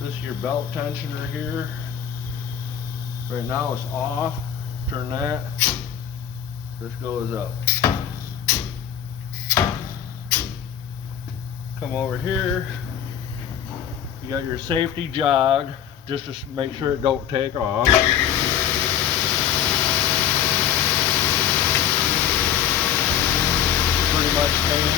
This is your belt tensioner here. Right now it's off. Turn that. This goes up. Come over here. You got your safety jog, just to make sure it don't take off. Pretty much clean.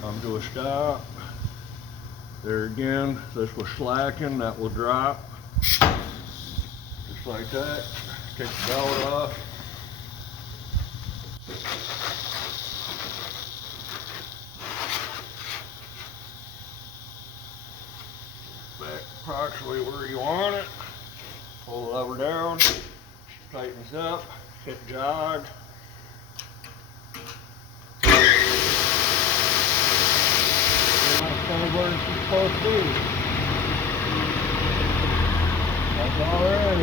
Come to a stop. There again, this was slacking, that will drop. Just like that. Take the belt off. Back approximately where you want it. Pull the lever down, tightens up, hit jog. That's where it's supposed to be. That's all there is.